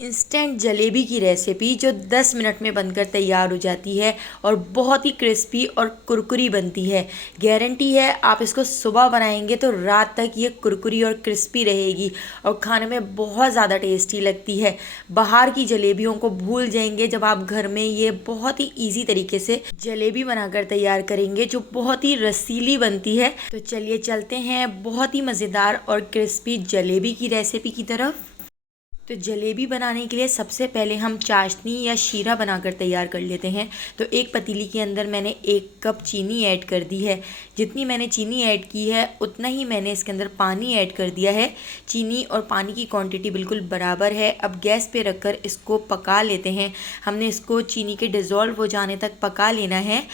Instant jalebi की recipe जो 10 minute में बनकर तैयार हो जाती है और बहुत ही क्रिस्पी और कुरकुरी बनती है। गारंटी है आप इसको सुबह बनाएंगे तो रात तक ये कुरकुरी और क्रिस्पी रहेगी और खाने में बहुत ज़्यादा टेस्टी लगती है। बाहर की जलेबियों को भूल जाएंगे जब आप घर में ये बहुत ही इजी तरीके से जलेबी बनाकर तैयार करेंगे जो बहुत ही रसीली बनती है। तो चलिए चलते हैं बहुत ही मज़ेदार और क्रिस्पी जलेबी की रेसिपी की तरफ। तो जलेबी बनाने के लिए सबसे पहले हम चाशनी या शीरा बनाकर तैयार कर लेते हैं। तो एक पतीली के अंदर मैंने 1 कप चीनी ऐड कर दी है। जितनी मैंने चीनी ऐड की है उतना ही मैंने इसके अंदर पानी ऐड कर दिया है। चीनी और पानी की क्वांटिटी बिल्कुल बराबर है। अब गैस पे रखकर इसको पका लेते हैं। हमने इसको चीनी के डिज़ोल्व हो जाने तक पका लेना है।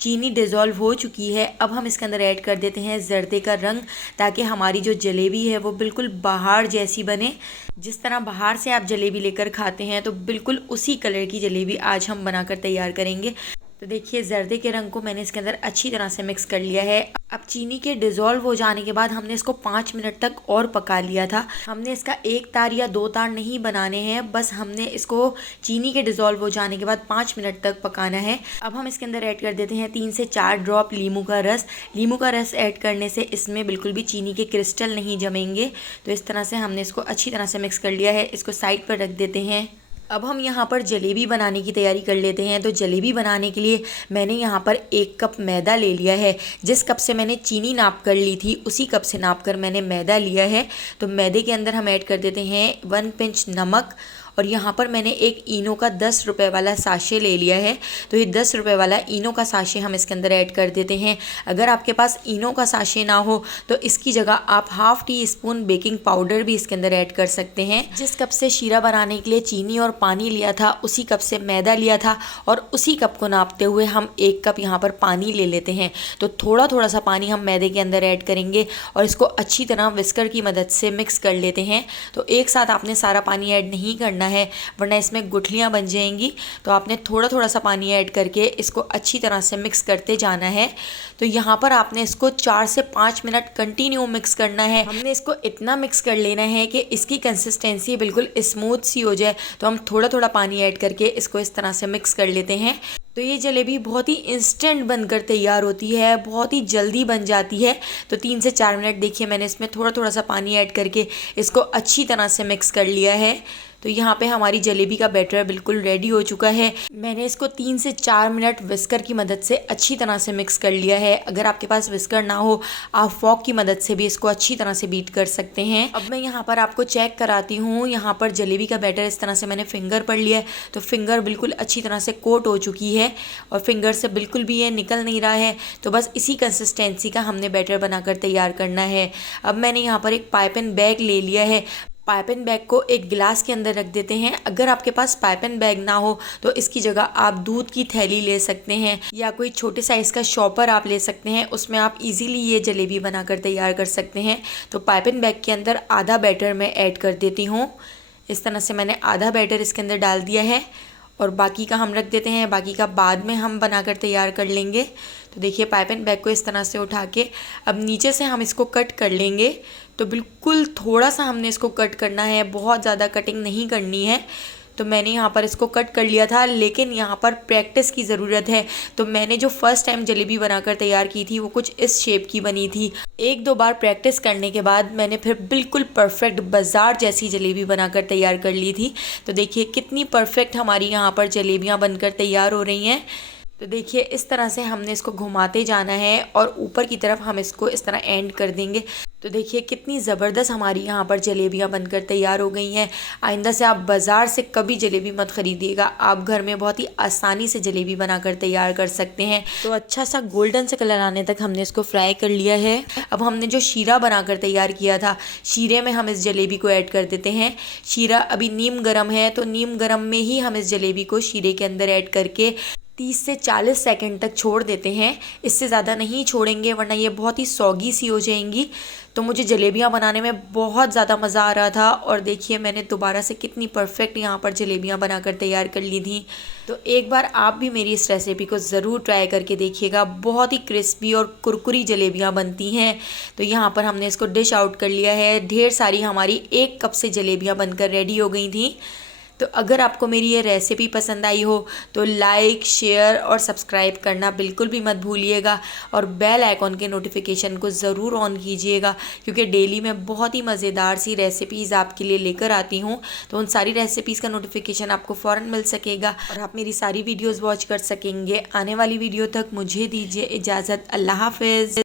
चीनी डिज़ोल्व हो चुकी है। अब हम इसके अंदर ऐड कर देते हैं जर्दे का रंग, ताकि हमारी जो जलेबी है वो बिल्कुल बाहर जैसी बने। जिस तरह बाहर से आप जलेबी लेकर खाते हैं तो बिल्कुल उसी कलर की जलेबी आज हम बनाकर तैयार करेंगे। तो देखिए जर्दे के रंग को मैंने इसके अंदर अच्छी तरह से मिक्स कर लिया है। अब चीनी के डिज़ोल्व हो जाने के बाद हमने इसको 5 मिनट तक और पका लिया था। हमने इसका 1 तार या 2 तार नहीं बनाने हैं, बस हमने इसको चीनी के डिज़ोल्व हो जाने के बाद 5 मिनट तक पकाना है। अब हम इसके अंदर ऐड कर देते हैं 3 से 4 ड्रॉप नींबू का रस। नींबू का रस ऐड करने से इसमें बिल्कुल भी चीनी के क्रिस्टल नहीं जमेंगे। तो इस तरह से हमने इसको अच्छी तरह से मिक्स कर लिया है। इसको साइड पर रख देते हैं। अब हम यहाँ पर जलेबी बनाने की तैयारी कर लेते हैं। तो जलेबी बनाने के लिए मैंने यहाँ पर 1 कप मैदा ले लिया है। जिस कप से मैंने चीनी नाप कर ली थी उसी कप से नाप कर मैंने मैदा लिया है। तो मैदे के अंदर हम ऐड कर देते हैं 1 पिंच नमक। और यहाँ पर मैंने एक इनो का 10 रुपये वाला साशे ले लिया है। तो ये 10 रुपये वाला इनो का साशे हम इसके अंदर ऐड कर देते हैं। अगर आपके पास इनो का साशे ना हो तो इसकी जगह आप half tea spoon baking powder भी इसके अंदर ऐड कर सकते हैं। जिस कप से शीरा बनाने के लिए चीनी और पानी लिया था उसी कप से मैदा लिया था और उसी कप को नापते हुए हम 1 कप यहाँ पर पानी ले लेते हैं। तो थोड़ा थोड़ा सा पानी हम मैदे के अंदर ऐड करेंगे और इसको अच्छी तरह विस्कर की मदद से मिक्स कर लेते हैं। तो एक साथ आपने सारा पानी ऐड नहीं करना है, वरना इसमें गुठलियाँ बन जाएंगी। तो आपने थोड़ा थोड़ा सा पानी ऐड करके इसको अच्छी तरह से मिक्स करते जाना है। तो यहाँ पर आपने इसको 4 से 5 मिनट कंटिन्यू मिक्स करना है। हमने इसको इतना मिक्स कर लेना है कि इसकी कंसिस्टेंसी बिल्कुल स्मूथ सी हो जाए। तो हम थोड़ा थोड़ा पानी ऐड करके इसको इस तरह से मिक्स कर लेते हैं। तो ये जलेबी बहुत ही इंस्टेंट बनकर तैयार होती है, बहुत ही जल्दी बन जाती है। तो 3 से 4 मिनट देखिए मैंने इसमें थोड़ा थोड़ा सा पानी ऐड करके इसको अच्छी तरह से मिक्स कर लिया है। तो यहाँ पे हमारी जलेबी का बैटर बिल्कुल रेडी हो चुका है। मैंने इसको 3 से 4 मिनट विस्कर की मदद से अच्छी तरह से मिक्स कर लिया है। अगर आपके पास विस्कर ना हो आप फॉक की मदद से भी इसको अच्छी तरह से बीट कर सकते हैं। अब मैं यहाँ पर आपको चेक कराती हूँ। यहाँ पर जलेबी का बैटर इस तरह से मैंने फिंगर पढ़ लिया है। तो फिंगर बिल्कुल अच्छी तरह से कोट हो चुकी है और फिंगर से बिल्कुल भी ये निकल नहीं रहा है। तो बस इसी कंसिस्टेंसी का हमने बैटर बनाकर तैयार करना है। अब मैंने यहाँ पर एक पाइपिंग बैग ले लिया है। पाइपिंग बैग को एक गिलास के अंदर रख देते हैं। अगर आपके पास पाइपिंग बैग ना हो तो इसकी जगह आप दूध की थैली ले सकते हैं या कोई छोटे साइज़ का शॉपर आप ले सकते हैं। उसमें आप इजीली ये जलेबी बनाकर तैयार कर सकते हैं। तो पाइपिंग बैग के अंदर आधा बैटर मैं ऐड कर देती हूँ। इस तरह से मैंने आधा बैटर इसके अंदर डाल दिया है और बाकी का हम रख देते हैं। बाकी का बाद में हम बनाकर तैयार कर लेंगे। तो देखिए पाइपिंग बैग को इस तरह से उठा के अब नीचे से हम इसको कट कर लेंगे। तो बिल्कुल थोड़ा सा हमने इसको कट करना है, बहुत ज़्यादा कटिंग नहीं करनी है। तो मैंने यहाँ पर इसको कट कर लिया था, लेकिन यहाँ पर प्रैक्टिस की ज़रूरत है। तो मैंने जो फर्स्ट टाइम जलेबी बनाकर तैयार की थी वो कुछ इस शेप की बनी थी। 1-2 बार प्रैक्टिस करने के बाद मैंने फिर बिल्कुल परफेक्ट बाज़ार जैसी जलेबी बनाकर तैयार कर ली थी। तो देखिए कितनी परफेक्ट हमारी यहाँ पर जलेबियाँ बनकर तैयार हो रही हैं। तो देखिए इस तरह से हमने इसको घुमाते जाना है और ऊपर की तरफ हम इसको इस तरह एंड कर देंगे। तो देखिए कितनी ज़बरदस्त हमारी यहाँ पर जलेबियाँ बनकर तैयार हो गई हैं। आइंदा से आप बाज़ार से कभी जलेबी मत ख़रीदिएगा, आप घर में बहुत ही आसानी से जलेबी बनाकर तैयार कर सकते हैं। तो अच्छा सा गोल्डन से कलर आने तक हमने इसको फ्राई कर लिया है। अब हमने जो शीरा बनाकर तैयार किया था, शीरे में हम इस जलेबी को ऐड कर देते हैं। शीरा अभी नीम गर्म है, तो नीम गर्म में ही हम इस जलेबी को शीरे के अंदर ऐड करके 30 से 40 सेकंड तक छोड़ देते हैं। इससे ज़्यादा नहीं छोड़ेंगे वरना ये बहुत ही सौगी सी हो जाएंगी। तो मुझे जलेबियाँ बनाने में बहुत ज़्यादा मज़ा आ रहा था और देखिए मैंने दोबारा से कितनी परफेक्ट यहाँ पर जलेबियाँ बनाकर तैयार कर ली थी। तो एक बार आप भी मेरी इस रेसिपी को ज़रूर ट्राई करके देखिएगा, बहुत ही क्रिस्पी और कुरकुरी जलेबियाँ बनती हैं। तो यहाँ पर हमने इसको डिश आउट कर लिया है। ढेर सारी हमारी 1 कप से जलेबियाँ बनकर रेडी हो गई थी। तो अगर आपको मेरी ये रेसिपी पसंद आई हो तो लाइक, शेयर और सब्सक्राइब करना बिल्कुल भी मत भूलिएगा, और बेल आइकॉन के नोटिफिकेशन को ज़रूर ऑन कीजिएगा, क्योंकि डेली मैं बहुत ही मज़ेदार सी रेसिपीज़ आपके लिए लेकर आती हूँ। तो उन सारी रेसिपीज़ का नोटिफिकेशन आपको फ़ौरन मिल सकेगा और आप मेरी सारी वीडियोज़ वॉच कर सकेंगे। आने वाली वीडियो तक मुझे दीजिए इजाज़त। अल्लाह हाफिज़।